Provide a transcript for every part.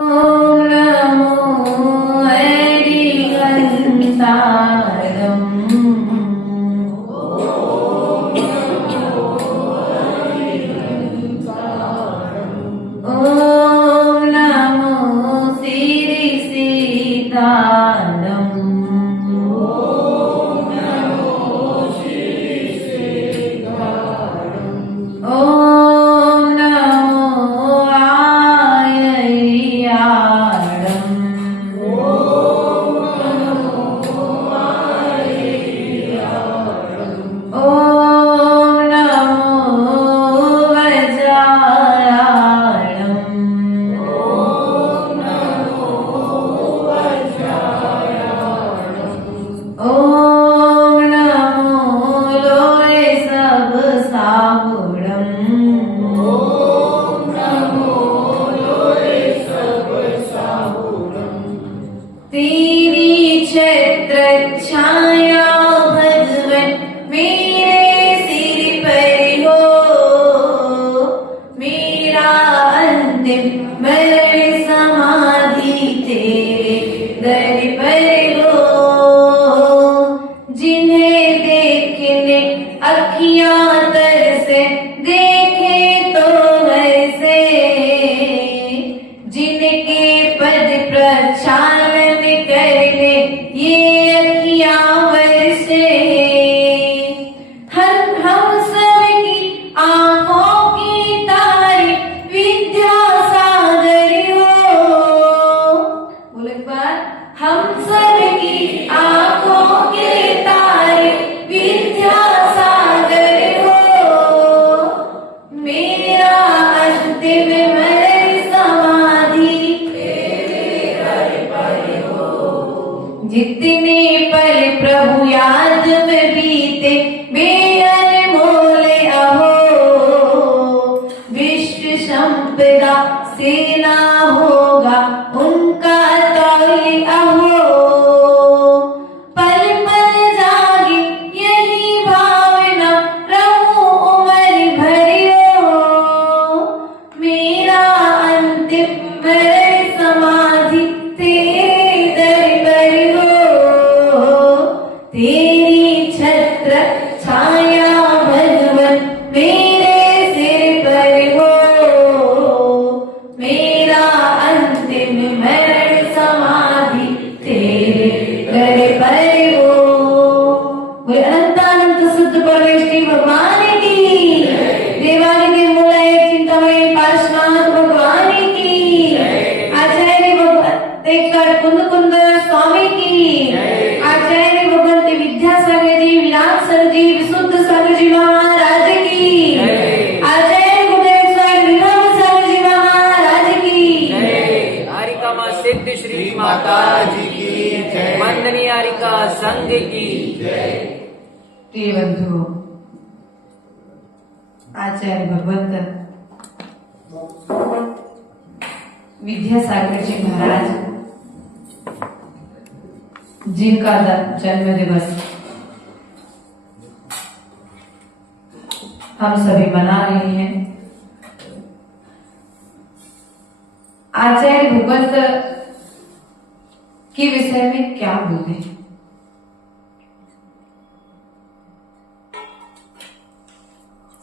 ओम नमो हरिहंतारम्। ओम नमो श्रीसीतारम्। ओम नमो आययारम्। ओम नमो वज्रायारम्। ओम नमो लोय सब साहुरम्। तेरी छत्र छाया भगवन मेरे सिर पर हो। मेरा अंतिम मरण समाधि तेरे दर पर हो। जिन्हें देखने अखियां तरसे देखे तो वैसे, जिनके पद प्रक्षालन करने ये अखियां वैसे। हम सब की आंखों की तारे विद्यासागर हो। बोलो एक बार, हम सब की आंखों के तारे विद्यासागर हो। मेरा अंतिम मरण समाधि जितने पल प्रभु याद में बीते बेअनमोल अहो। विश्व संपदा से ना होगा उनका तौल अहो। पल पल जागे यही भावना रहूं उम्र भर हो। मेरा अंतिम मरण समाधि तेरे दर पर हो। तेरी छत्र छाया भगवन मेरे सिर पर हो। मेरा अंतिम मरण समाधि तेरे दर पर हो। बोले अनंतानंत शुद्ध परमेश्वरी भगवान की, देवालय के मूल चिंतामणि पार्श्वनाथ भगवान की, आचार्य भगवत कुंद कुंद स्वामी की, आचार्य भगवंत विद्यासागर जी, विराट सर जी, विशुद्ध सागर जी महाराज की, आचार्य गुरुदेव स्वामी विभव सागर जी महाराज की। हारिका माँ सिद्ध श्री माता जी की जय। वंदनीय हारिका संघ की जय। प्रिय बंधुओं, आचार्य भगवंत विद्यासागर जी महाराज जिनका जन्म दिवस हम सभी मना रहे हैं, आचार्य भगवंत के विषय में क्या बोले।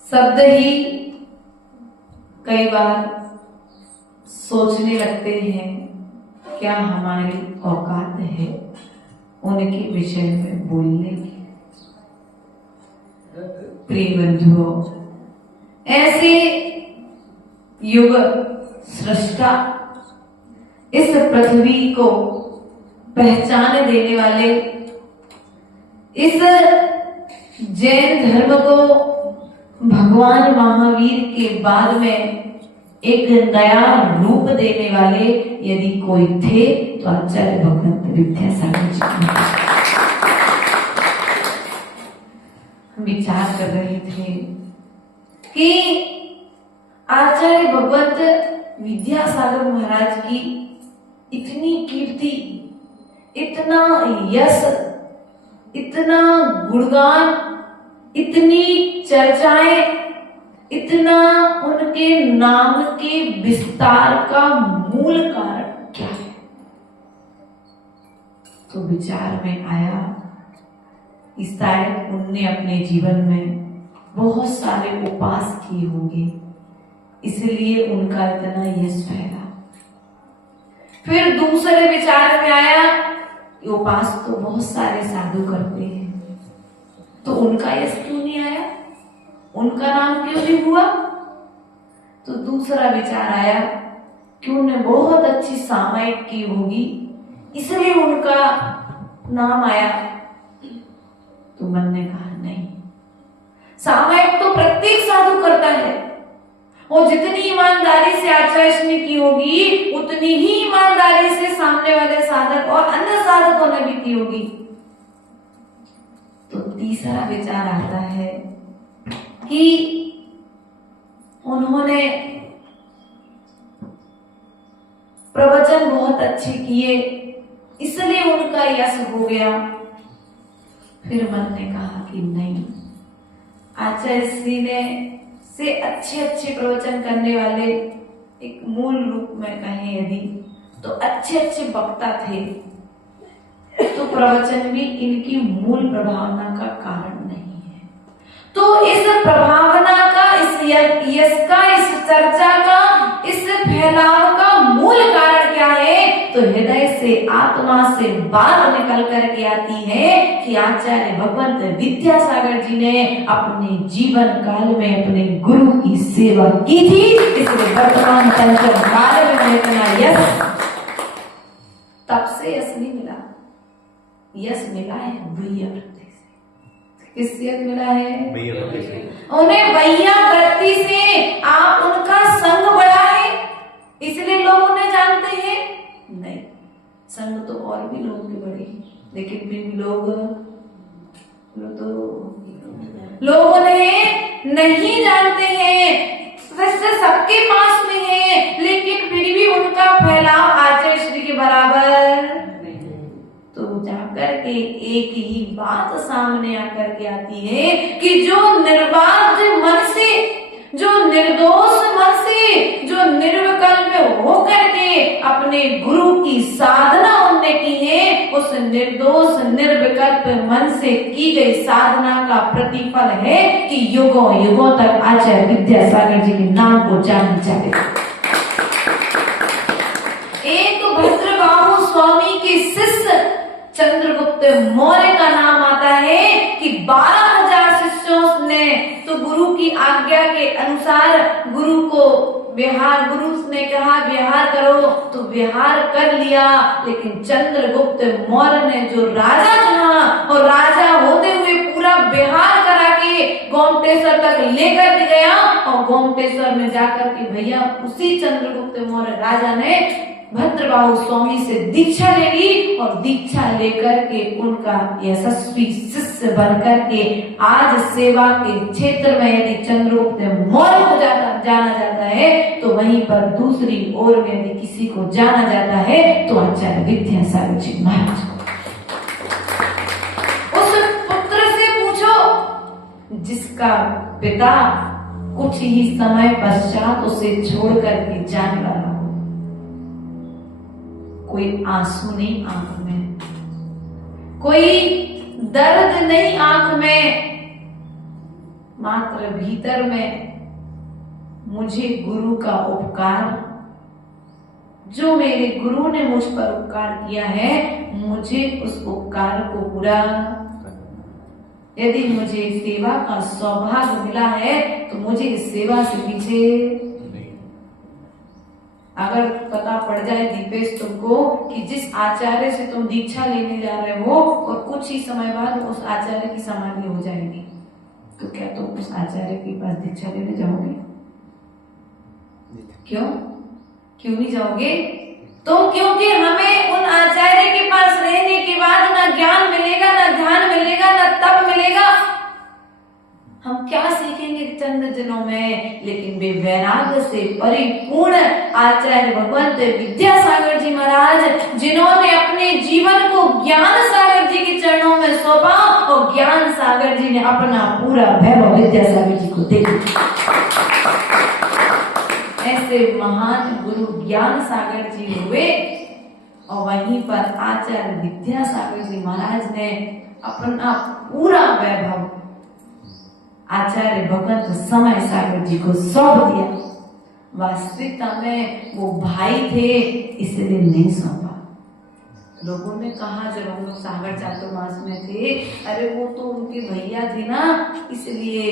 शब्द ही कई बार सोचने लगते हैं क्या हमारी औकात है उनके विषय में बोलने की। प्रिय बंधुओं, ऐसे युग सृष्टा इस पृथ्वी को पहचान देने वाले, इस जैन धर्म को भगवान महावीर के बाद में एक नया रूप देने वाले यदि कोई थे तो आचार्य भगवंत विद्यासागर जी। हम विचार कर रहे थे कि आचार्य भगवंत विद्यासागर महाराज की इतनी कीर्ति, इतना यश, इतना गुणगान, इतनी चर्चाएं, इतना उनके नाम के विस्तार का मूल कारण तो विचार में आया कि शायद उनने अपने जीवन में बहुत सारे उपास किए होंगे, इसलिए उनका इतना यश फैला। फिर दूसरे विचार में आया कि उपास तो बहुत सारे साधु करते हैं, तो उनका यश क्यों नहीं आया, उनका नाम क्यों नहीं हुआ। तो दूसरा विचार आया कि उन्होंने बहुत अच्छी सामायिक की होगी, इसलिए उनका नाम आया। तो मन ने कहा नहीं, सामायिक तो प्रत्येक साधु करता है, और जितनी ईमानदारी से आचार्य ने की होगी उतनी ही ईमानदारी से सामने वाले साधक और अन्य साधकों ने भी की होगी। तो तीसरा विचार आता है कि उन्होंने प्रवचन बहुत अच्छे किए, इसलिए उनका यश हो गया। फिर मन ने कहा कि नहीं, आचार्य श्री ने से अच्छे अच्छे प्रवचन करने वाले, एक मूल रूप में कहें यदि तो अच्छे अच्छे वक्ता थे, तो प्रवचन भी इनकी मूल प्रभावना का कारण नहीं है। तो इस प्रभावना का, इस यश का, इस चर्चा का, इस फैलाव का मूल कारण क्या है, तो हृदय से, आत्मा से बात निकल करके आती है कि आचार्य भगवंत विद्यासागर जी ने अपने जीवन काल में अपने गुरु की सेवा की थी, इसलिए वर्तमान संचर काल में इतना यश, तब से यश नहीं मिला, यश मिला है भैया वृत्ति से। किससे यश मिला है? उन्हें भैया वृत्ति से आप उनका संग बढ़ा है, इसलिए लोग उन्हें जानते हैं। नहीं, संग तो और भी लोगों के बड़े, लेकिन फिर भी लोग उन्हें नहीं जानते हैं। सबके पास में है, लेकिन फिर भी उनका फैलाव आचार्य श्री के बराबर। तो जाकर के एक ही बात सामने आकर के आती है कि जो निर्बाध मन से, जो निर्दोष मन से, जो निर्विकल्प होकर के अपने गुरु की साधना उनने की है, उस निर्दोष निर्विकल्प मन से की गई साधना का प्रतिफल है कि युगों युगों तक आचार्य विद्यासागर जी के नाम को जाना जाएगा। एक भद्रबाहु स्वामी के शिष्य चंद्रगुप्त मौर्य का नाम आता है कि 12,000 शिष्यों ने तो गुरु की आज्ञा के अनुसार गुरु को गुरु ने कहा विहार करो तो विहार कर लिया, लेकिन चंद्रगुप्त मौर्य ने जो राजा था और राजा होते हुए पूरा विहार करा के गोमटेश्वर तक लेकर गया, और गोमटेश्वर में जाकर के भैया उसी चंद्रगुप्त मौर्य राजा ने भद्रबाहु स्वामी से दीक्षा ले ली, और दीक्षा लेकर के उनका यशस्वी शिष्य बनकर के आज सेवा के क्षेत्र में यदि चंद्रगुप्त मौर्य को जाना जाता है, तो वहीं पर दूसरी ओर में यदि किसी को जाना जाता है तो आचार्य विद्यासागर जी महाराज को। उस पुत्र से पूछो जिसका पिता कुछ ही समय पश्चात उसे छोड़ करके जाने वाला, कोई आंसू नहीं आंख में, कोई दर्द नहीं आंख में, मात्र भीतर में मुझे गुरु का उपकार, जो मेरे गुरु ने मुझ पर उपकार किया है, मुझे उस उपकार को पूरा, यदि मुझे सेवा का सौभाग्य मिला है तो मुझे इस सेवा से पीछे, अगर पता पड़ जाए दीपेश तुमको कि जिस आचार्य से तुम दीक्षा लेने जा रहे हो और कुछ ही समय बाद उस आचार्य की समाधि हो जाएगी, तो क्या तुम उस आचार्य के पास दीक्षा लेने जाओगे? क्यों नहीं जाओगे? तो क्योंकि हमें उन आचार्य के पास रहने के बाद ना ज्ञान मिलेगा, ना ध्यान मिलेगा, ना तप मिलेगा। हम क्या सीखेंगे चंद दिनों में, लेकिन वे वैराग्य से परिपूर्ण आचार्य भगवंत विद्यासागर जी महाराज, जिन्होंने अपने जीवन को ज्ञान सागर जी के चरणों में सौंपा, और ज्ञान सागर जी ने अपना पूरा वैभव विद्यासागर जी को दे दिया। ऐसे महान गुरु ज्ञान सागर जी हुए और वहीं पर आचार्य विद्यासागर जी महाराज ने अपना पूरा वैभव आचार्य भगवंत समय सागर जी को सौंप दिया। वास्तविकता में वो भाई थे इसलिए नहीं सौंपा। लोगों ने कहा जब हम लोग सागर चातुर्मास में थे, अरे वो तो उनके भैया थे ना, इसलिए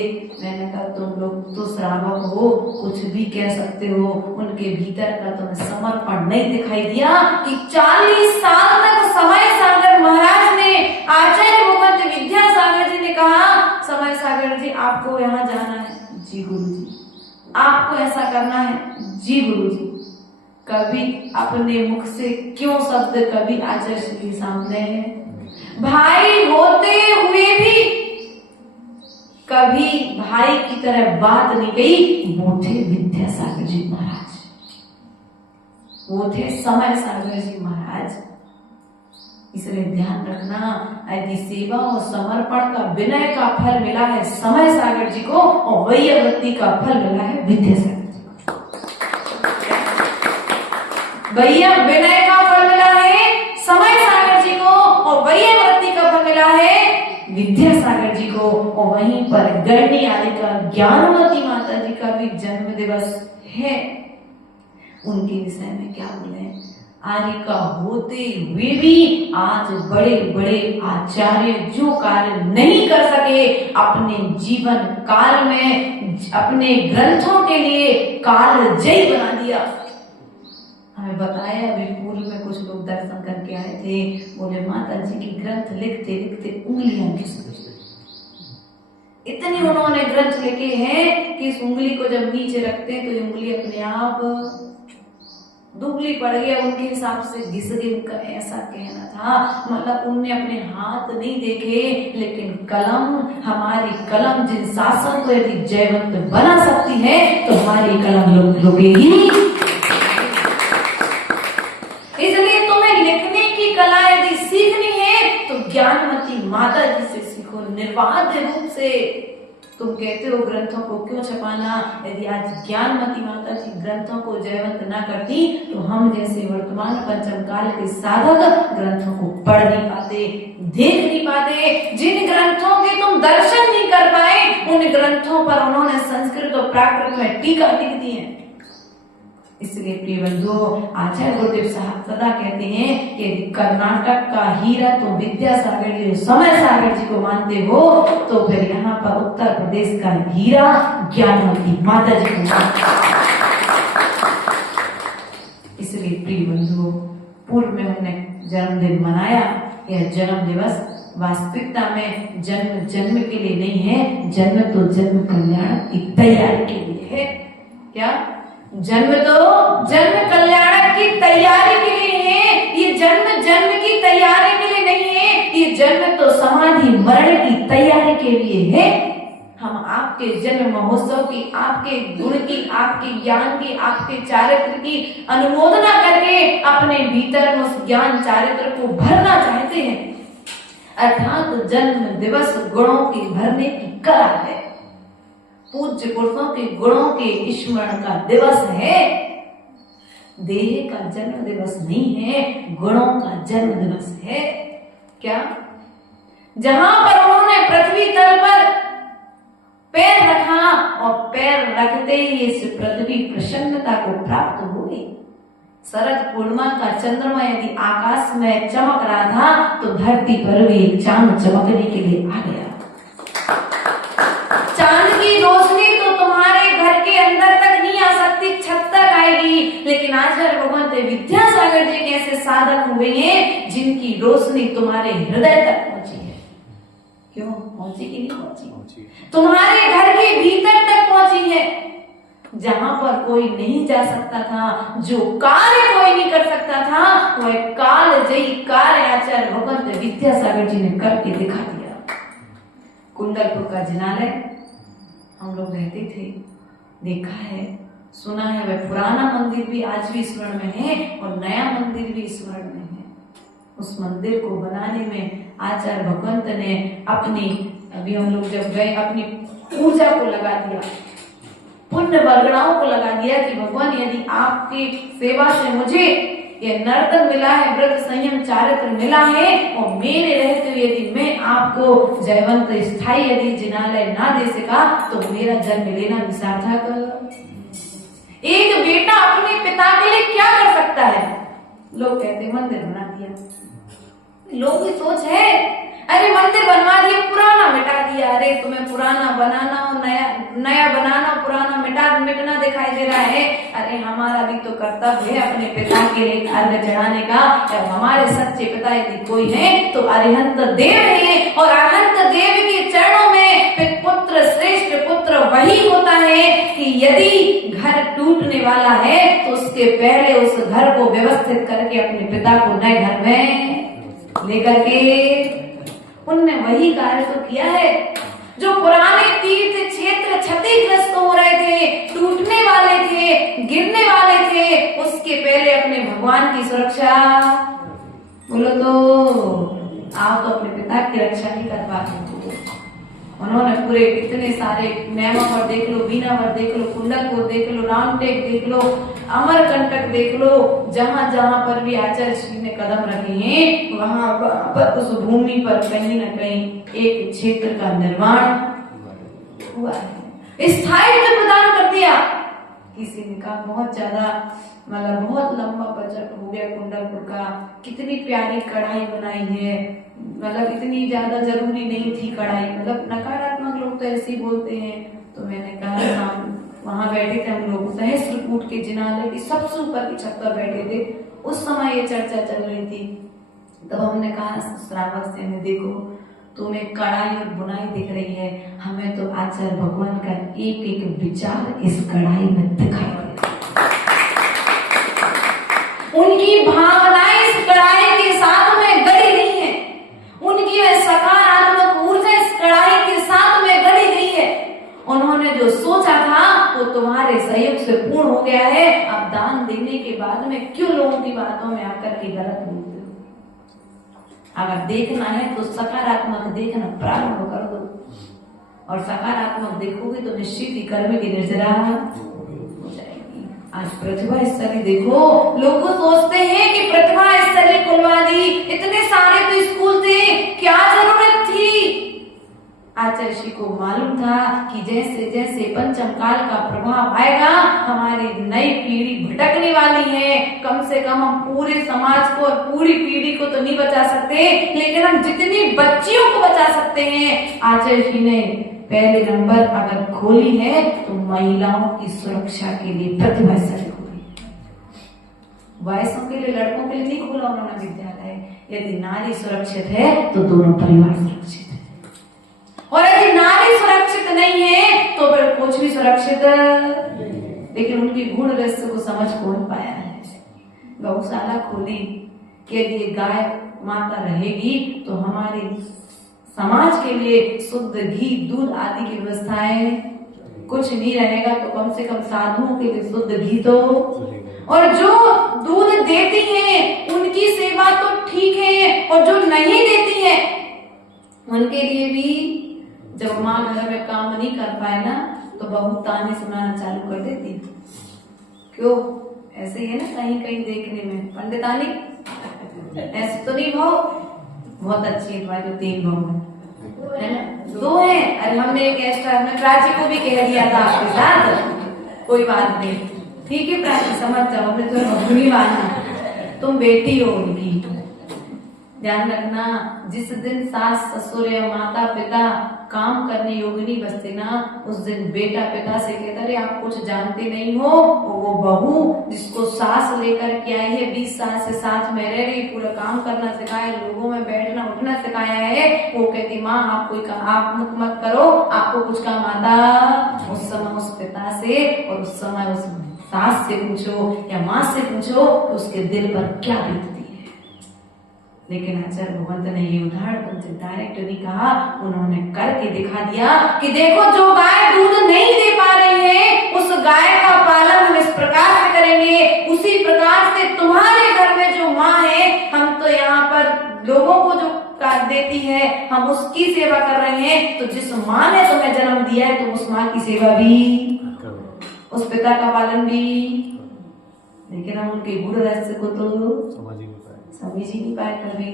मैंने कहा तुम लोग तो श्रावक हो, कुछ भी कह सकते हो, उनके भीतर का तुम्हें समर्पण नहीं दिखाई दिया कि 40 साल तक समय सागर महाराज ने, आचार्य भगवंत विद्यासागर जी ने कहा, समय सागर जी आपको यहाँ जाना है, जी गुरु जी, आपको ऐसा करना है, जी गुरु जी। कभी अपने मुख से क्यों शब्द कभी आचार्य श्री के सामने है? भाई होते हुए भी कभी भाई की तरह बात नहीं कही। वो थे विद्यासागर जी महाराज, वो थे समय सागर जी महाराज। इसलिए ध्यान रखना, यदि सेवा और समर्पण का विनय का फल मिला है समय सागर जी को, और वैयवृत्ति का फल मिला है विद्यासागर जी को। भैया विनय का फल मिला है समय सागर जी को, और वैयवृत्ति का फल मिला है विद्यासागर जी को। और वहीं पर गढ़नी आदि का ज्ञानवती माता जी का भी जन्म दिवस है। उनके विषय में क्या बोले? आर्य का होते हुए भी आज बड़े बड़े आचार्य जो कार्य नहीं कर सके, अपने जीवन काल में अपने ग्रंथों के लिए कालजयी बना दिया। हमें बताया अभी पूर्व में कुछ लोग दर्शन करके आए थे, बोले माता जी की ग्रंथ लिखते लिखते उंगलियां खिसक गई। इतनी उन्होंने ग्रंथ लिखे हैं कि इस उंगली को जब नीचे रखते हैं तो ये उंगली अपने आप दुबली पड़ गया, उनके हिसाब से घिस गई। उनका ऐसा कहना था, मतलब उनने अपने हाथ नहीं देखे, लेकिन कलम, हमारी कलम जिन शासन को यदि जयवंत बना सकती है तो हमारी कलम रुकेगी। इसलिए तुम्हें लिखने की कला यदि सीखनी है तो ज्ञानवती माता जी से सीखो, निर्बाध रूप से। तुम कहते हो ग्रंथों को क्यों छपाना? यदि आज ज्ञानवती माता जी ग्रंथों को जयवंत ना करती तो हम जैसे वर्तमान पंचम काल के साधक ग्रंथों को पढ़ नहीं पाते, देख नहीं पाते। जिन ग्रंथों के तुम दर्शन नहीं कर पाए, उन ग्रंथों पर उन्होंने संस्कृत और प्राकृत में टीका लिख दी है। इसलिए प्रिय बंधुओं, आचार्य गुरुदेव साहब सदा कहते हैं कि कर्नाटक का हीरा तो विद्यासागर जी, समय सागर जी को मानते हो, तो फिर यहाँ पर उत्तर प्रदेश का हीरा ज्ञानवती माता जी को मानते। इसलिए प्रिय बंधुओं, पूर्व में हमने जन्मदिन मनाया। यह जन्म दिवस वास्तविकता में जन्म जन्म के लिए नहीं है, जन्म तो जन्म कल्याण की तैयारी के लिए है। क्या जन्म तो जन्म कल्याण की तैयारी के लिए है, ये जन्म जन्म की तैयारी के लिए नहीं है। ये जन्म तो समाधि मरण की तैयारी के लिए है। हम आपके जन्म महोत्सव की, आपके गुण की, आपके ज्ञान की, आपके चारित्र की अनुमोदना करके अपने भीतर उस ज्ञान चारित्र को भरना चाहते हैं। अर्थात जन्म दिवस गुणों की भरने की कला है, पूज्य पुरुषों के गुणों के स्मरण का दिवस है। देह का जन्म दिवस नहीं है, गुणों का जन्म दिवस है। क्या? जहां पर उन्होंने पृथ्वी तल पर पैर रखा और पैर रखते ही इस पृथ्वी प्रसन्नता को प्राप्त हुई। शरद पूर्णिमा का चंद्रमा यदि आकाश में चमक रहा था तो धरती पर भी एक चांद चमकने के लिए आ गया। चांद की रोशनी तो तुम्हारे घर के अंदर तक नहीं आ सकती, छत तक आएगी, लेकिन आचार्य भगवंत विद्यासागर जी के ऐसे साधक हुए हैं जिनकी रोशनी तुम्हारे हृदय तक पहुंची है। क्यों पहुंची कि नहीं पहुंची? तुम्हारे घर के भीतर तक पहुंची है, जहां पर कोई नहीं जा सकता था, जो कार्य कोई नहीं कर सकता था, वह कालजयी कार्य आचार्य भगवंत विद्यासागर जी ने करके दिखा दिया। कुंडलपुर का जिनालय हम लोग रहते थे, देखा है, सुना है। वह पुराना मंदिर भी आज भी स्मरण में है और नया मंदिर भी स्मरण में है। उस मंदिर को बनाने में आचार्य भगवंत ने अपनी, अभी हम लोग जब गए, अपनी ऊर्जा को लगा दिया, पुण्य वर्गणाओं को लगा दिया कि भगवान यदि आपकी सेवा से मुझे ये नर्तन मिला है, व्रत संयम चारित्र मिला है, और मेरे रहते हुए यदि मैं आपको जयवंत स्थायी यदि जिनालय ना दे सका तो मेरा जन्म लेना भी सार्थक। एक बेटा अपने पिता के लिए क्या कर सकता है? लोग कहते मंदिर बना दिया। लोगों की सोच है अरे मंदिर बनवा दिया, पुराना मिटा दिया। अरे तुम्हें पुराना बनाना और नया बनाना, पुराना मिटना दिखाई दे रहा है। अरे हमारा भी तो कर्तव्य है अपने पिता के लिए अर्घ चढ़ाने का। जब हमारे सच्चे पिता यदि कोई है तो अरिहंत देव है, और अरिहंत देव के चरणों में पुत्र श्रेष्ठ पुत्र वही होता है कि यदि घर टूटने वाला है तो उसके पहले उस घर को व्यवस्थित करके अपने पिता को नए घर में लेकर के, उनने वही कार्य तो किया है। जो पुराने तीर्थ क्षेत्र क्षतिग्रस्त हो रहे थे, टूटने वाले थे, गिरने वाले थे, उसके पहले अपने भगवान की सुरक्षा, बोलो तो आप तो अपने पिता की रक्षा नहीं कर पाते। उन्होंने पूरे इतने सारे नेमावर देख लो, बीनावर देख लो, कुंडलपुर देख लो, रामटेक देख लो, अमरकंटक देख लो, जहां जहां पर भी आचार्य श्री ने कदम रखे हैं वहां पर उस भूमि पर कहीं न कहीं एक क्षेत्र का निर्माण हुआ है, स्थायित्व प्रदान कर दिया। किसी ने कहा बहुत ज्यादा मतलब बहुत लंबा बजट हो गया कुंडलपुर का, कितनी प्यारी कढ़ाई बनाई है, मतलब इतनी ज्यादा जरूरी नहीं थी कढ़ाई, मतलब नकारात्मक लोग तो ऐसे ही बोलते हैं। तो मैंने कहा वहां बैठे थे हम लोग सहस्त्रकूट के जिनालय की सबसे ऊपर की छत पर बैठे थे, उस समय ये चर्चा चल रही थी। तब हमने कहा श्रावक से में देखो तुम्हें कढ़ाई और बुनाई दिख रही है, हमें तो आचार्य भगवान का एक एक विचार इस कढ़ाई में दिखाई दे, उनकी भावनाएं इस कढ़ाई के साथ में गड़ी रही है, उनकी वह सकारात्मक ऊर्जा इस कढ़ाई के साथ में गड़ी गई है। उन्होंने जो सोचा था वो तुम्हारे सहयोग से पूर्ण हो गया है। अब दान देने के बाद में क्यों लोगों की बातों में आकर के गलत बोलते हो? अगर देखना है तो सकारात्मक देखना प्रारंभ कर दो, और सकारात्मक देखोगे तो निश्चित ही कर्म की निर्जरा हो जाएगी। आज प्रतिभा स्थली देखो, लोग सोचते हैं कि प्रतिभा स्थली खुलवा दी, इतने सारे तो स्कूल थे, क्या जरूरत थी? आचार्य श्री को मालूम था कि जैसे जैसे पंचम काल का प्रभाव आएगा हमारी नई पीढ़ी भटकने वाली है। कम से कम हम पूरे समाज को और पूरी पीढ़ी को तो नहीं बचा सकते, लेकिन हम जितनी बच्चियों को बचा सकते हैं। आचार्य श्री ने पहले नंबर अगर खोली है तो महिलाओं की सुरक्षा के लिए प्रतिभा स्थली खोली। वयसों के लिए, लड़कों के लिए नहीं खोला उन्होंने विद्यालय। यदि नारी सुरक्षित है तो दोनों परिवार सुरक्षित है, और यदि नारी सुरक्षित नहीं है तो फिर कुछ भी सुरक्षित। लेकिन उनकी गुण रहस्य को समझ कौन पाया है? गौशाला खोली कि यदि गाय माता रहेगी तो हमारे समाज के लिए शुद्ध घी दूध आदि की व्यवस्थाएं, कुछ नहीं रहेगा तो कम से कम साधुओं के लिए शुद्ध घी तो, और जो दूध देती हैं उनकी सेवा तो ठीक है, और जो नहीं देती है उनके लिए भी जब माँ घर में काम नहीं कर पाए ना तो बहुत ताने सुनाना चालू कर देती। क्यों? ऐसे ही है ना कहीं कहीं देखने में पंडितानी ऐसे तो नहीं भाव, बहुत अच्छी है तुम्हारी तो 3 भाव है ना, 2 है। अरे हमने एक एक्स्ट्रा, हमने प्राची को भी कह दिया था आपके साथ, कोई बात नहीं, ठीक है प्राची समझ जाओ, हमने तो भूमि माना, तुम बेटी हो उनकी। ध्यान रखना, जिस दिन सास ससुर या माता पिता काम करने योगिनी बचते ना, उस दिन बेटा पिता से कहता अरे आप कुछ जानते नहीं हो। वो बहू जिसको सास लेकर के आई है, 20 साल से साथ में रह रही, पूरा काम करना सिखाया, लोगों में बैठना उठना सिखाया है, वो कहती माँ आप कोई आप मत करो, आपको कुछ काम आता। उस समय उस पिता से और उस समय उस सास से पूछो या माँ से पूछो उसके दिल पर क्या बीतती है। लेकिन आचार्य भगवंत ने ये उदाहरण उनसे डायरेक्ट नहीं कहा, उन्होंने करके दिखा दिया कि देखो जो गाय दूध नहीं दे पा रही है उस गाय का पालन हम इस प्रकार से करेंगे, उसी प्रकार से तुम्हारे घर में जो माँ है, हम तो यहाँ पर लोगों को जो कर देती है हम उसकी सेवा कर रहे हैं, तो जिस माँ ने तुम्हें जन्म दिया है तुम उस माँ की सेवा भी, उस पिता का पालन भी। लेकिन हम उनके गुण रहस्य को तो समझ ही नहीं पाए कभी।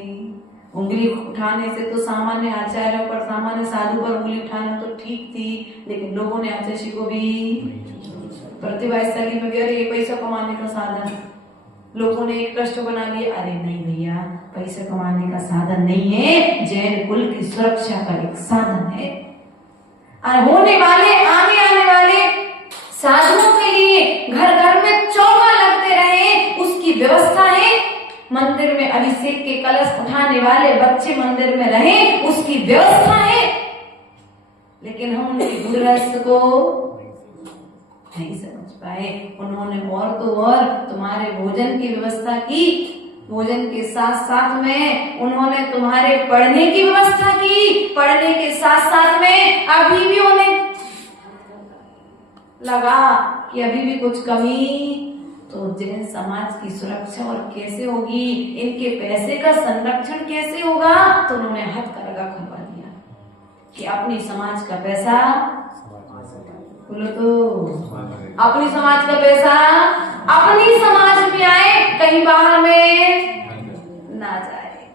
उंगली उठाने से तो सामान्य आचार्यों पर, सामान्य साधु पर उंगली उठाना तो ठीक थी, लेकिन लोगों ने आचार्य जी को भी प्रतिभा स्थली में भी, अरे ये पैसा कमाने का साधन, लोगों ने एक ट्रस्ट बना लिया। अरे नहीं भैया, पैसा कमाने का साधन नहीं है, जैन कुल की सुरक्षा का एक साधन है। और होने वाले आने वाले साधुओं के लिए घर घर में चौका लगते रहे, उसकी व्यवस्था है। मंदिर में अभिषेक के कलश उठाने वाले बच्चे मंदिर में रहें, उसकी व्यवस्था है। लेकिन हम उनके गुण रहस्य को नहीं समझ पाए। उन्होंने और तो और तुम्हारे भोजन की व्यवस्था की, भोजन के साथ साथ में उन्होंने तुम्हारे पढ़ने की व्यवस्था की, पढ़ने के साथ साथ में अभी भी उन्हें लगा कि अभी भी कुछ कमी, तो जैन समाज की सुरक्षा और कैसे होगी, इनके पैसे का संरक्षण कैसे होगा, तो उन्होंने हथकरघा खुलवा दिया कि अपनी समाज का पैसा, बोलो तो, अपनी समाज का पैसा अपनी समाज में आए, कहीं बाहर में ना जाए।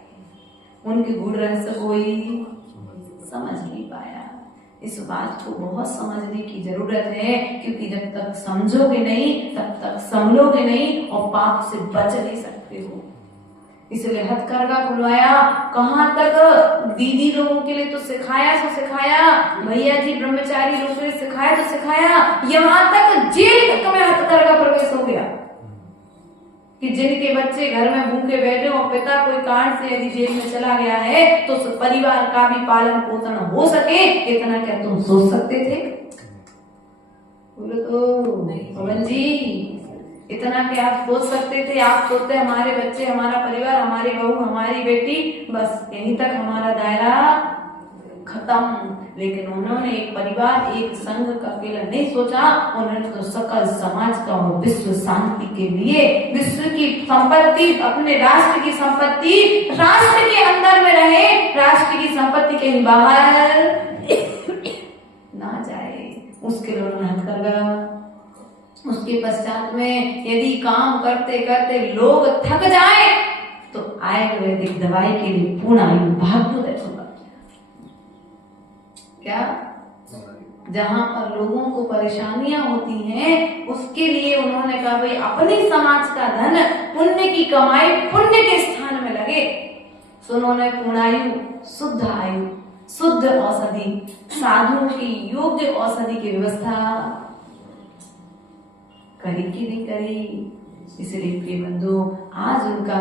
उनके गुण रहस्य कोई समझ नहीं पाया। इस बात को बहुत समझने की जरूरत है, क्योंकि जब तक समझोगे नहीं तब तक संभलोगे नहीं और पाप से बच नहीं सकते हो। इसलिए हथकरघा खुलवाया। कहाँ तक दीदी लोगों के लिए तो सिखाया तो सिखाया, भैया जी ब्रह्मचारी लोगों के लिए सिखाया तो सिखाया, यहाँ तक जेल तक में हथकरघा प्रवेश हो गया कि जिनके बच्चे घर में भूखे बैठे और पिता कोई कारण से यदि जेल में चला गया है तो उस परिवार का भी पालन पोषण हो सके, इतना क्या तुम सोच सकते थे? बोलो तो पवन जी, इतना क्या आप सोच सकते थे? आप सोचते हमारे बच्चे, हमारा परिवार, हमारी बहू, हमारी बेटी, बस यहीं तक हमारा दायरा खत्म। लेकिन उन्होंने एक परिवार, एक संघ का अकेला नहीं सोचा, उन्होंने तो सकल समाज का और विश्व शांति के लिए, विश्व की संपत्ति, अपने राष्ट्र की संपत्ति राष्ट्र के अंदर में रहे, राष्ट्र की संपत्ति कहीं बाहर ना जाए, उसके लिए उन्होंने हथकरघा। उसके पश्चात में यदि काम करते करते लोग थक जाए तो आयुर्वेदिक दवाई के लिए पूर्ण आयु भाग्योदय होगा। क्या? जहां पर लोगों को परेशानियां होती हैं, उसके लिए उन्होंने कहा भाई अपनी समाज का धन पुण्य की कमाई पुण्य के स्थान में लगे। तो उन्होंने पूर्णायु, शुद्ध आयु, शुद्ध औषधि, साधुओं की योग्य औषधि की व्यवस्था करी कि नहीं करी? इसलिए प्रिय बंधु, आज उनका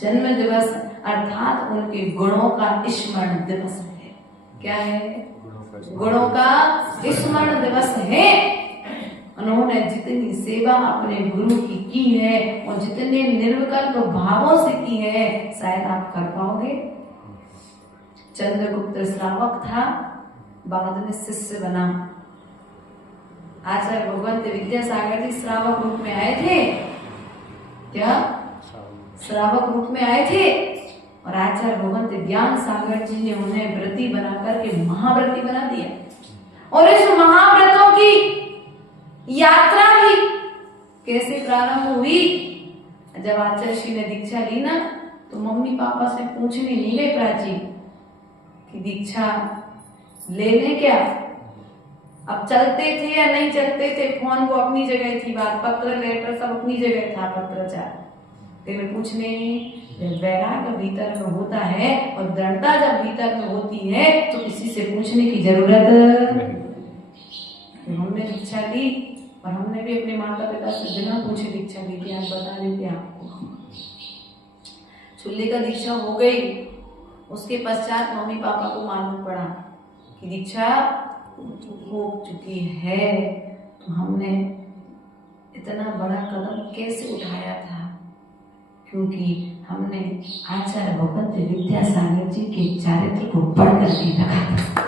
जन्म दिवस अर्थात उनके गुणों का स्मरण दिवस है। क्या है? गुणों का स्मरण दिवस है। उन्होंने जितनी सेवा अपने गुरु की है और जितने निर्विकल्प भावों से की है, शायद आप कर पाओगे। चंद्रगुप्त श्रावक था, बाद में शिष्य बना। आचार्य भगवंत विद्यासागर जी श्रावक रूप में आए थे। क्या? श्रावक रूप में आए थे और आचार्य भगवंत ज्ञान सागर जी ने उन्हें व्रती बना करके महाव्रती बना दिया। और इस महाव्रतों की यात्रा भी कैसे प्रारंभ हुई? जब आचार्य श्री ने दीक्षा ली ना, तो मम्मी पापा से पूछने नहीं गए प्राची कि दीक्षा ले लें क्या। अब चलते थे या नहीं चलते थे, फोन वो अपनी जगह थी बात, पत्र लेटर सब अपनी जगह था, पत्राचार लेकिन पूछने। वैराग्य भीतर में होता है और दृढ़ता जब भीतर में होती है तो किसी से पूछने की जरूरत नहीं। हमने दीक्षा ली और हमने भी अपने माता पिता से बिना पूछे दीक्षा ली थी। आज बता देते आपको, चूल्हे का दीक्षा हो गई। उसके पश्चात मम्मी पापा को मालूम पड़ा कि दीक्षा हो चुकी है, तो हमने इतना बड़ा कदम कैसे उठाया था? क्योंकि हमने आचार्य भगवंत विद्यासागर जी के चरित्र को पढ़ करके रखा था।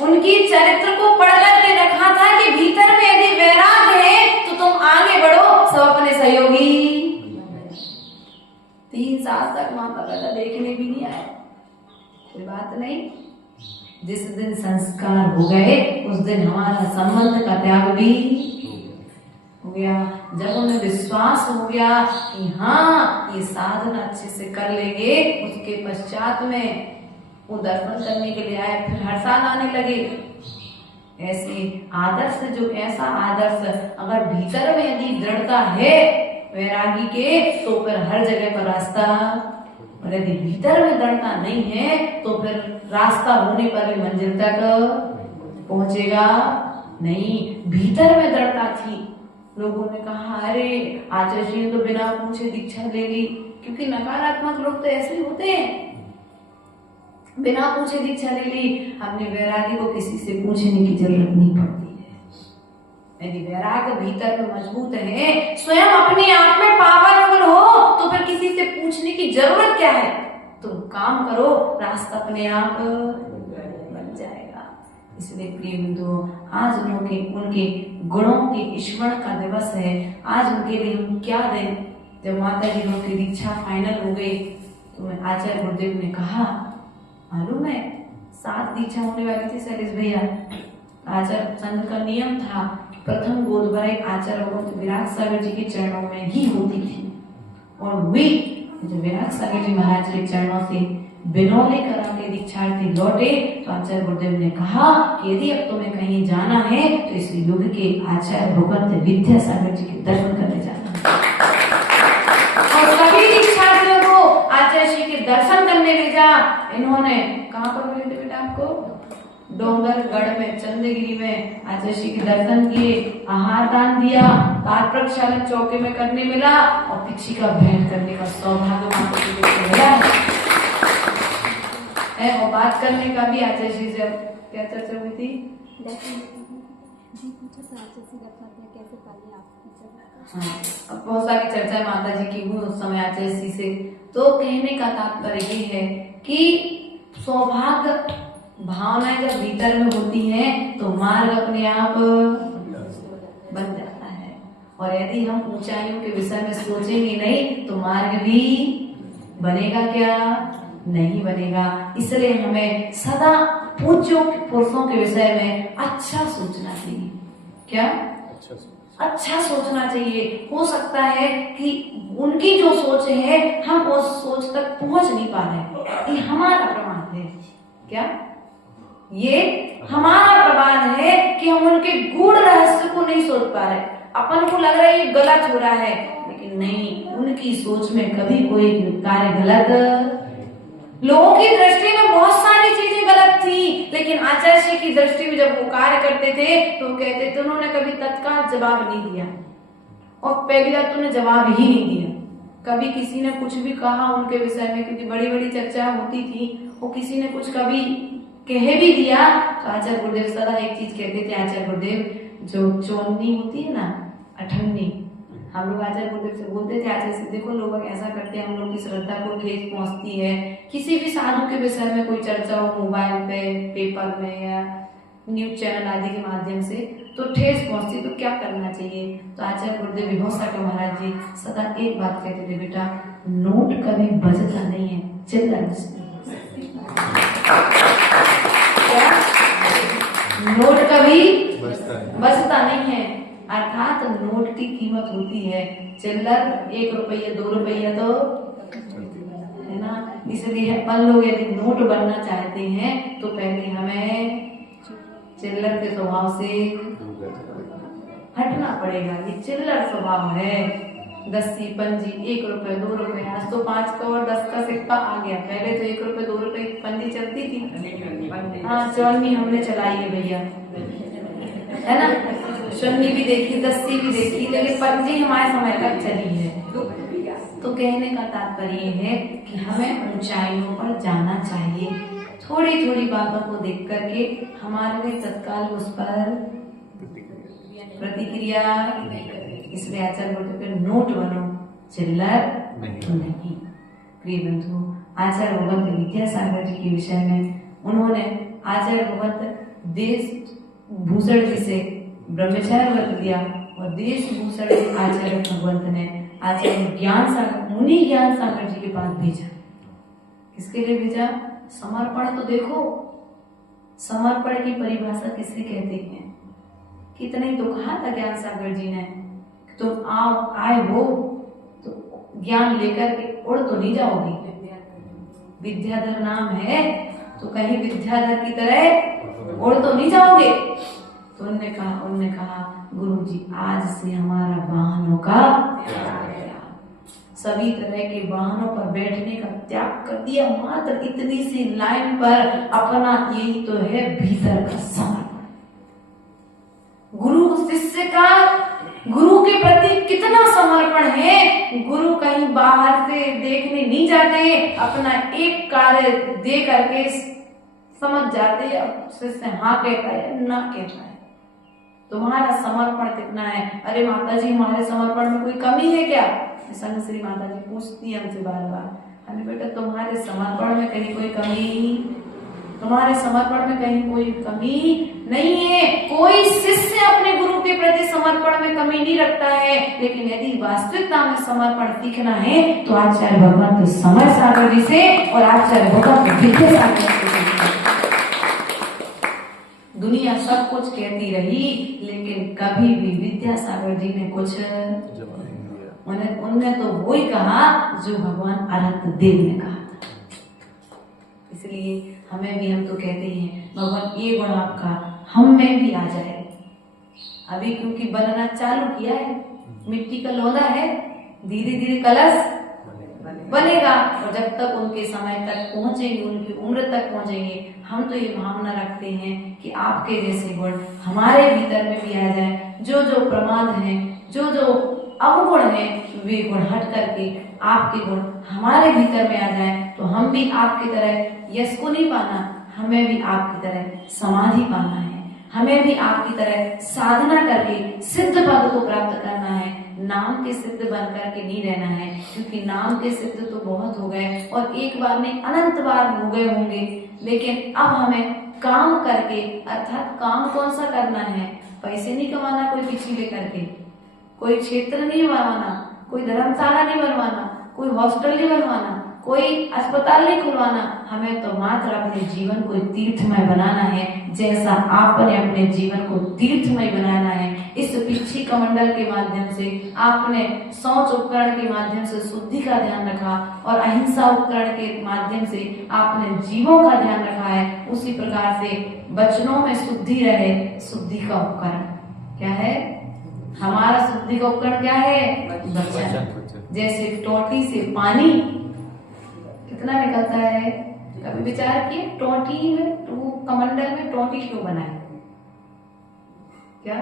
उनकी चरित्र को पढ़ करके रखा था कि भीतर में यदि वैराग्य है तो तुम आगे बढ़ो, सब अपने सहयोगी। 3 साल तक माता पिता देखने भी नहीं आए, कोई बात नहीं। जिस दिन संस्कार हो गए उस दिन हमारा संबंध का त्याग भी हो गया, जब उन्हें विश्वास हो गया कि हाँ ये साधना अच्छे से कर लेंगे, उसके पश्चात में वो दर्शन करने के लिए आए, फिर हर साल आने लगे। ऐसे आदर्श, जो ऐसा आदर्श अगर भीतर में यदि दृढ़ता है वैरागी के, तो फिर हर जगह पर रास्ता, और यदि भीतर में दृढ़ता नहीं है तो फिर रास्ता होने पर भी मंजिल तक पहुंचेगा नहीं। भीतर में दृढ़ता थी। लोगों ने कहा अरे आचार्य जी ने तो बिना पूछे दीक्षा ले ली, क्योंकि नकारात्मक लोग तो ऐसे ही होते हैं, बिना पूछे दीक्षा ले ली। हमने वैरागी को किसी से पूछने की जरूरत नहीं पड़ती है। यदि वैराग भीतर में मजबूत है, स्वयं अपने आप में पावरफुल हो, तो फिर किसी से पूछने की जरूरत क्या है। तुम काम करो, रास्ता अपने आप बन जाएगा। इसलिए प्रिय बंधुओं, आज उनके गुणों के स्मरण का दिवस है। आज उनके लिए हम क्या दें। जब माता जी की दीक्षा फाइनल हो गई तो मैं आचार्य गुरुदेव ने कहा, मालूम है 7 दीक्षा होने वाली थी शैलेश भैया। आचार्य संघ का नियम था कि प्रथम गोद भराई आचार्य भगवत विराट सागर जी के चरणों में ही होती थी, और हुई जब विराट सागर जी महाराज के चरणों से बिनौले करा के दीक्षार्थी लौटे तो आचार्य गुरुदेव ने कहा कि यदि अब तुम्हें कहीं जाना है तो इस युग के आचार्य भगवत विद्यासागर जी के दर्शन करने जाना। और सभी दीक्षार्थियों को आचार्य जी के दर्शन करने भेजा। इन्होंने कहाँ पर मिले थे बेटा आपको? डोंगरगढ़ में, चंद्रगिरी में आचार्य जी के दर्शन किए, आहार दान दिया, तार प्रक्षालन चौके में करने मिला, और पिछी का भेंट करने का सौभाग्य माता जी को मिला है। और बात करने का भी आचार्य जी से क्या चर्चा हुई थी? हाँ, अब बहुत सारी चर्चाएं माता जी की हुई उस समय आचार्य जी से। तो कहने का तात्पर्य ये है कि सौभाग्य भावनाएं जब भीतर में होती हैं तो मार्ग अपने आप बन जाता है। और यदि हम ऊंचाइयों के विषय में सोचेंगे नहीं तो मार्ग भी बनेगा क्या? नहीं बनेगा। इसलिए हमें सदा पूज्यों पुरुषों के विषय में अच्छा सोचना चाहिए। क्या? अच्छा सोचना चाहिए। हो सकता है कि उनकी जो सोच है हम उस सोच तक पहुंच नहीं पा रहे, ये हमारा प्रमाद है। क्या? ये हमारा प्रमाद है कि हम उनके गूढ़ रहस्य को नहीं सोच पा रहे। अपन को लग रहा है ये गलत हो रहा है, लेकिन नहीं, उनकी सोच में कभी कोई कार्य गलत। लोगों की दृष्टि में बहुत सारी चीजें गलत थी, लेकिन आचार्य जी की दृष्टि में जब वो कार्य करते थे तो कहते थे, उन्होंने कभी तत्काल जवाब नहीं दिया, और पहली बात उन्होंने जवाब ही नहीं दिया। कभी किसी ने कुछ भी कहा उनके विषय में, क्योंकि बड़ी बड़ी चर्चा होती थी, वो किसी ने कुछ कभी कह भी दिया तो आचार्य गुरुदेव सदा एक चीज कहते थे। आचार्य गुरुदेव जो चोन्नी होती है ना, अठन्नी, हम लोग आचार्य गुरुदेव से बोलते थे, आचार्य से देखो लोग ऐसा करते हैं, हम लोग की श्रद्धा को ठेस पहुंचती है। किसी भी साधु के विषय में कोई चर्चा हो मोबाइल पे, पेपर में या न्यूज चैनल आदि के माध्यम से, तो ठेस पहुंचती, तो क्या करना चाहिए? तो आचार्य गुरुदेव विभूषा के महाराज जी सदा एक बात कहते थे, बेटा नोट कभी बजता नहीं है, चिल्ला नोट कभी बचता नहीं है। अर्थात नोट की कीमत होती है, चिल्लर 1 रुपया 2 रुपया तो है ना। इसलिए अपन लोग यदि नोट बनना चाहते हैं तो पहले हमें चिल्लर के स्वभाव से हटना पड़ेगा। ये चिल्लर स्वभाव है, 10 पंजी 1 रुपया 2 रुपया, आज तो 5 का और 10 का सिक्का आ गया। पहले तो 1 रुपया 2 रुपये की पंजी चलती थी। हाँ, चौन्नी हमने चलाई है भैया, है ना। चौन्नी भी देखी, 10 भी देखी, लेकिन पंजी हमारे समय तक चली है। तो कहने का तात्पर्य है कि हमें ऊंचाइयों पर जाना चाहिए। थोड़ी थोड़ी बातों को देख करके हमारे में तत्काल उस पर प्रतिक्रिया। इसलिए आचार्य बोलते फिर नोट बनो, चिल्लर नहीं। प्रिय बंधु, आचार्य भगवत विद्यासागर जी के विषय में उन्होंने आचार्य भगवत देश भूषण जी से ब्रह्मचार्य व्रत दिया, और देश भूषण आचार्य भगवंत ने आचार्य ज्ञान सागर, मुनि ज्ञान सागर जी के पास भेजा। किसके लिए भेजा? समर्पण। तो देखो समर्पण की परिभाषा किसे कहते हैं? कितने तो कहा था ज्ञान सागर जी ने, तुम आए हो तो ज्ञान लेकर के उड़ तो नहीं जाओगे। विद्याधर नाम है तो कहीं विद्याधर की तरह उड़ तो नहीं जाओगे। तो उन्होंने कहा गुरुजी आज से हमारा वाहनों का सभी तरह के वाहनों पर बैठने का त्याग कर दिया। मात्र इतनी सी लाइन पर अपना यही तो है भीतर का समर्पण। गुरु शिष्य का गुरु के प्रति कितना समर्पण है। गुरु कहीं बाहर से देखने नहीं जाते, अपना एक कार्य दे करके समझ जाते। अब शिष्य हाँ कहता है ना कहता है, तुम्हारा समर्पण कितना है। अरे माता जी हमारे समर्पण में कोई कमी है क्या? संग श्री माता जी पूछती है हमसे बार बार, अरे बेटा तुम्हारे समर्पण में कहीं कोई कमी, तुम्हारे समर्पण में कहीं कोई कमी नहीं है। कोई शिष्य अपने गुरु के प्रति समर्पण में कमी नहीं रखता है। लेकिन यदि वास्तविकता में समर्पण सीखना है तो आचार्य भगवान समय सागर जी से और आचार्य भगवान विद्या सागर से। दुनिया सब कुछ कहती रही लेकिन कभी भी विद्यासागर जी ने कुछ उन्होंने तो वही कहा जो भगवान अनंत देव ने कहा था। इसलिए हमें भी, हम तो कहते हैं भगवान ये गुण आपका हम में भी आ जाए। अभी क्योंकि बनना चालू किया है, मिट्टी का लोंदा है, धीरे धीरे कलश बनेगा और जब तक उनके समय तक पहुंचेंगे, उनकी उम्र तक पहुंचेंगे, हम तो ये भावना रखते हैं कि आपके जैसे गुण हमारे भीतर में भी आ जाए। जो जो प्रमाद है, जो जो अवगुण है, वे गुण हट करके आपके गुण हमारे भीतर में आ जाए तो हम भी आपकी तरह यश को नहीं पाना, हमें भी आपकी तरह समाधि पाना है, हमें भी आपकी तरह साधना करके सिद्ध पद को प्राप्त करना है। नाम के सिद्ध बन करके नहीं रहना है, क्योंकि नाम के सिद्ध तो बहुत हो गए और एक बार नहीं अनंत बार हो गए होंगे। लेकिन अब हमें काम करके, अर्थात काम कौन सा करना है, पैसे नहीं कमाना कोई पिछी लेकर के, कोई क्षेत्र नहीं बनवाना, कोई धर्मशाला नहीं बनवाना, कोई हॉस्टल नहीं बनवाना, कोई अस्पताल नहीं खुलवाना। हमें तो मात्र अपने जीवन को तीर्थमय बनाना है, जैसा आपने अपने जीवन को तीर्थमय बनाना है। इस पिछी कमंडल के माध्यम से आपने शौच उपकरण के माध्यम से शुद्धि का ध्यान रखा और अहिंसा उपकरण के माध्यम से आपने जीवों का ध्यान रखा है। उसी प्रकार से वचनों में शुद्धि रहे। शुद्धि का उपकरण क्या है? हमारा शुद्धि का उपकरण क्या है? वचन। जैसे टोटी से पानी कितना निकलता है, कभी विचार किए? टोटी में, वो कमंडल में टोटी क्यों बनाए? क्या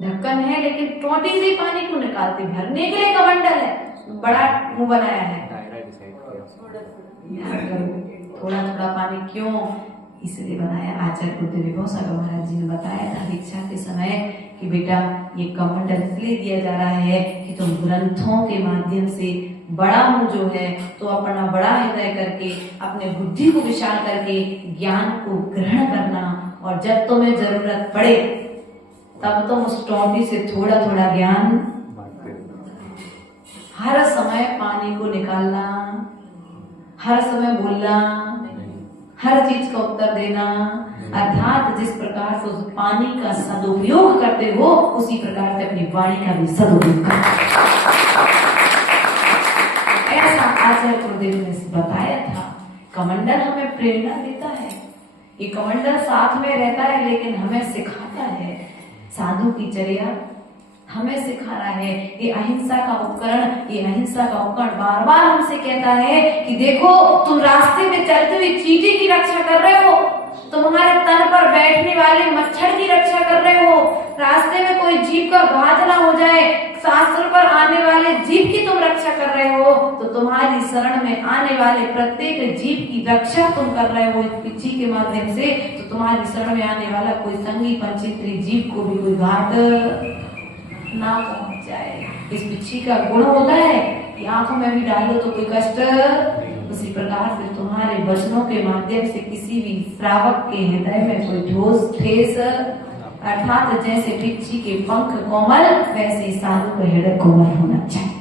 ढक्कन है, लेकिन टोटी से पानी क्यों निकालते? भरने के लिए कमंडल है, बड़ा मुंह बनाया है। थोड़ा थोड़ा पानी क्यों इसलिए बनाया? आचार्य गुरुदेव गोसावी महाराज जी ने बताया था दीक्षा के समय कि बेटा ये कमंडल इसलिए दिया जा रहा है कि तुम ग्रंथों के माध्यम से बड़ा मुंह जो है तो अपना बड़ा हृदय करके अपने बुद्धि को विशाल करके ज्ञान को ग्रहण करना, और जब तुम्हें जरूरत पड़े तब तुम उस टोटी से थोड़ा थोड़ा ज्ञान, हर समय पानी को निकालना, हर समय बोलना, हर चीज का उत्तर देना, अर्थात जिस प्रकार से उस पानी का सदुपयोग करते हो उसी प्रकार से अपनी वाणी का भी सदुपयोग करना। ऐसा आचार्य गुरुदेव ने बताया था। कमंडल हमें प्रेरणा देता है, ये कमंडल साथ में रहता है लेकिन हमें सिखाता है। साधु की चर्या हमें सिखा रहा है। ये अहिंसा का उपकरण, ये अहिंसा का उपकरण बार बार हमसे कहता है कि देखो तुम रास्ते में चलते हुए चींटी की रक्षा कर रहे हो, तुम्हारे तन पर बैठने वाले मच्छर की रक्षा कर रहे हो, रास्ते में कोई जीव का घात ना हो जाए, शास्त्र पर आने वाले जीव की तुम रक्षा कर रहे हो, तो तुम्हारी शरण में आने वाले प्रत्येक जीव की रक्षा तुम कर रहे हो इस पिच्ची के माध्यम से। तो तुम्हारी शरण में आने वाला कोई संगी पंचेंद्रिय जीव को भी कोई घात ना पहुंच जाए। इस पिच्ची का गुण होता है कि आंखों में भी डालो तो कोई कष्ट। उसी प्रकार से तुम्हारे वचनों के माध्यम से किसी भी श्रावक के हृदय में कोई ठेस, अर्थात जैसे पिच्ची के पंख कोमल वैसे साधु का हृदय कोमल होना चाहिए।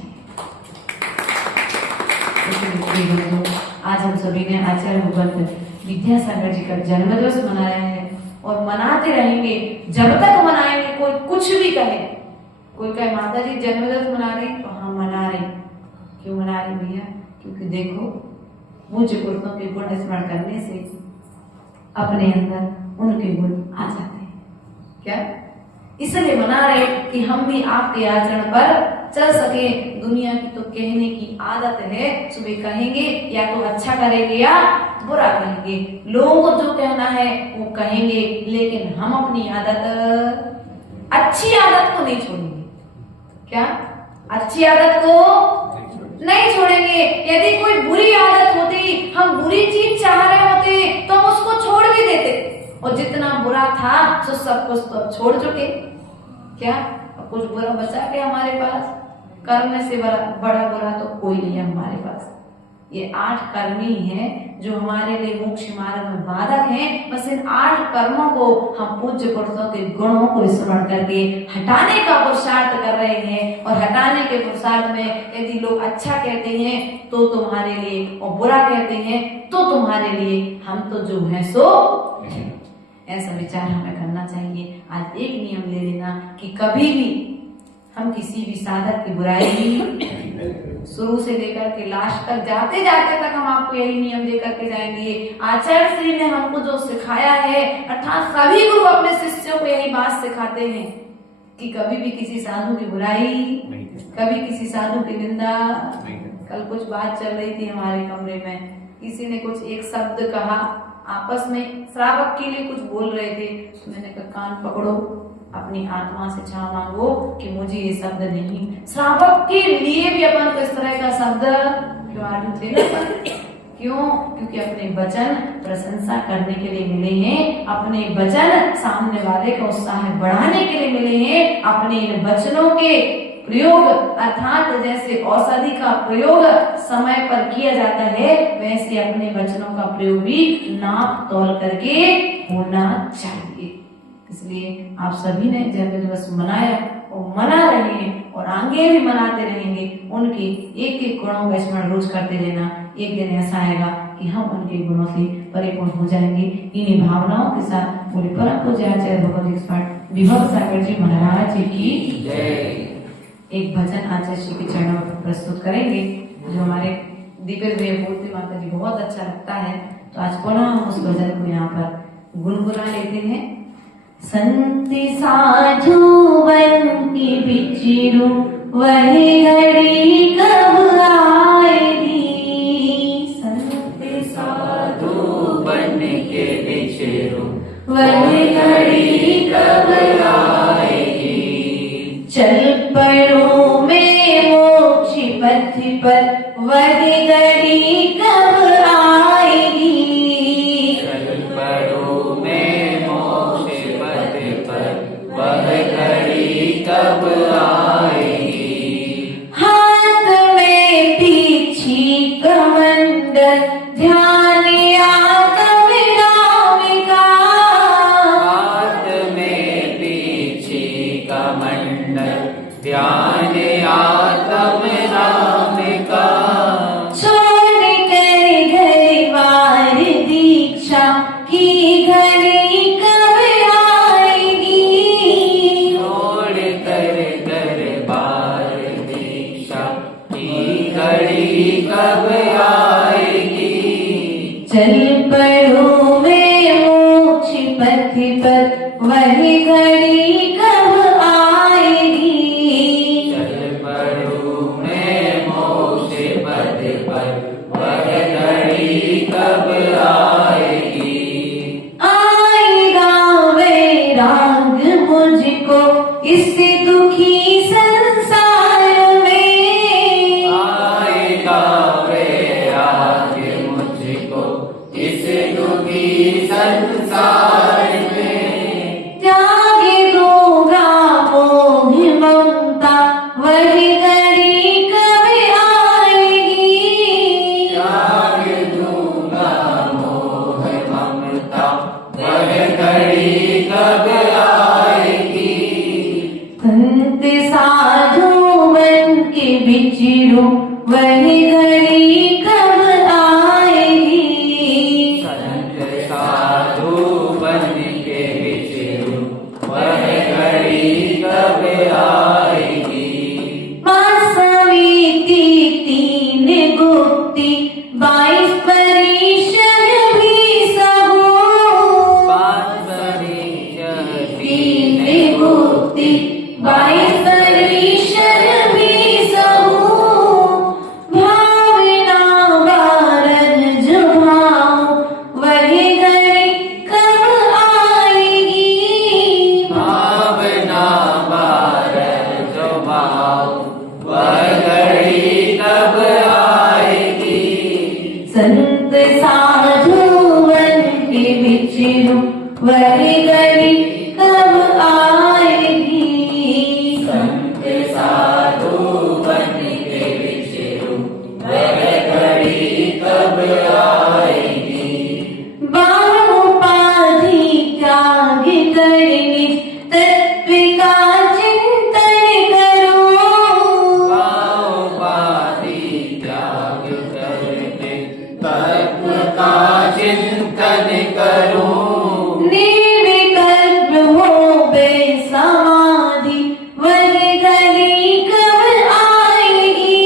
आज हम सभी ने आचार्य भगवत विद्यासागर जी का जन्मदिवस मनाया है और मनाते रहेंगे जब तक मनाएंगे। कोई कुछ भी कहे, कोई कहे माता जी जन्मदिवस मना रही, तो हाँ मना रही। क्यों मना रही भैया? क्योंकि देखो पूज्य पुरुषों के गुण स्मरण करने से अपने अंदर उनके गुण आ जाते हैं। क्या? इसलिए मना रहे कि हम भी आपके आचरण पर चल सके। दुनिया की तो कहने की आदत है, सुबह कहेंगे या तो अच्छा करेंगे या बुरा कहेंगे। लोगों को जो कहना है वो कहेंगे, लेकिन हम अपनी आदत, अच्छी आदत को नहीं छोड़ेंगे। क्या? अच्छी आदत को नहीं छोड़ेंगे। यदि कोई बुरी आदत होती, हम बुरी चीज चाह रहे होते, तो हम उसको छोड़ भी देते। और जितना बुरा था तो सब कुछ तो अब छोड़ चुके। क्या? अब कुछ बुरा बचा के हमारे पास? कर्म से बड़ा बुरा तो कोई नहीं है हमारे पास। ये 8 कर्म ही है जो हमारे लिए मोक्ष मार्ग में बाधक हैं। बस इन 8 कर्मों को हम पूज्य पुरुषों के गुणों को स्मरण करके हटाने का पुरुषार्थ कर रहे हैं। और हटाने के पुरुषार्थ में यदि लोग अच्छा कहते हैं तो तुम्हारे लिए, और बुरा कहते हैं तो तुम्हारे लिए, हम तो जो है सो, ऐसा विचार हमें करना चाहिए। आज एक नियम ले लेना कि कभी भी हम किसी भी साधक की बुराई शुरू से लेकर के लास्ट तक, जाते जाते तक हम आपको यही नियम देकर के जाएंगे। आचार्य श्री ने हमको जो सिखाया है, अर्थात सभी गुरु अपने शिष्यों को यही बात सिखाते हैं कि कभी भी किसी साधु की बुराई, कभी किसी साधु की निंदा। कल कुछ बात चल रही थी हमारे कमरे में, किसी ने कुछ एक शब्द कहा, आपस में श्रावक के लिए कुछ बोल रहे थे। मैंने कहा कान पकड़ो, अपनी आत्मा से क्षमा मांगो कि मुझे ये शब्द नहीं। श्रावक के लिए भी अपन को इस तरह का शब्द क्यों आदमी देना? क्यों? क्योंकि अपने वचन प्रशंसा करने के लिए मिले हैं, अपने वचन सामने वाले का उत्साह बढ़ाने के लिए मिले हैं। अपने इन वचनों के प्रयोग, अर्थात जैसे औषधि का प्रयोग समय पर किया जाता है, वैसे अपने वचनों का प्रयोग भी नाप तोल करके होना चाहिए। इसलिए आप सभी ने जन्म दिवस मनाया और मना रहे हैं और आगे भी मनाते रहेंगे। उनके एक एक गुणों का स्मरण रोज करते रहना। एक दिन ऐसा आएगा कि हम उनके गुणों से परिपूर्ण हो जाएंगे। इन्हीं भावनाओं के साथ पूरे परम पूज्य आचार्य भगवत एक्सपर्ट विभव सागर जी महाराज जी की जय। एक भजन आचार्य श्री के चरणों में प्रस्तुत करेंगे जो हमारे दिव्य मूर्ति माता जी बहुत अच्छा लगता है। तो आज पुनः हम उस भजन को यहाँ पर गुनगुना लेते हैं। संत साधु बन की बिचिरू वही घड़ी कब आएगी। संत साधु बन के बिचिरू वही घड़ी कब आएगी। चल पड़ो में मोक्ष पथ पर वही घड़ी कब आएगी। चल पड़ो में मोक्ष पथ पर वह घड़ी कब आएगी। हाथ में पीछी कमंडल ध्यान आत्म राम का। हाथ में पीछी कमंडल ध्यान आत्म राम का। छोड़ कर घर बार दीक्षा की घड़ी कब आएगी। छोड़ कर घर बार दीक्षा की घड़ी कब आएगी। चल पड़ो में मोक्ष पथ पर वही घड़ी कब आएगी। चल पड़ो में मोक्ष पथ पर वह घड़ी कब आएगी। आएगा वैराग मुझको इस दुखी संसार में। आएगा वैराग मुझको इस दुखी संसार में। त्याग दूंगा मोह ममता वही घड़ी कब आएगी। त्याग दूंगा मोह ममता वह घड़ी कब आएगी। संत साधु बन के बिचिरू वही घड़ी कब आएगी। संत साधु बन के बिचिरू वह घड़ी कब आएगी। कब आएगी। बाहुपाधि त्याग कर निज तत्व का चिंतन करो। बाहुपाधि त्याग करके तत्व का चिंतन करो। निर्विकल्प हो बे समाधि वह घड़ी कब आएगी।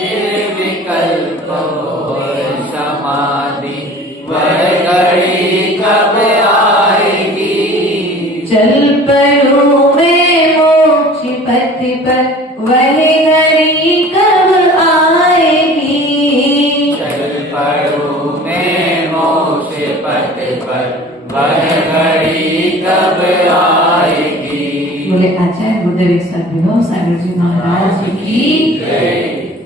निर्विकल्प हो समाधि वह घड़ी कब आएगी। चल पड़ो मैं मोक्ष पथ पर वह घड़ी कब आएगी। चल पड़ो मैं मोक्ष पथ पर वह घड़ी कब आएगी। बोले आचार्य गुरुदेव सागर जी महाराज की जय।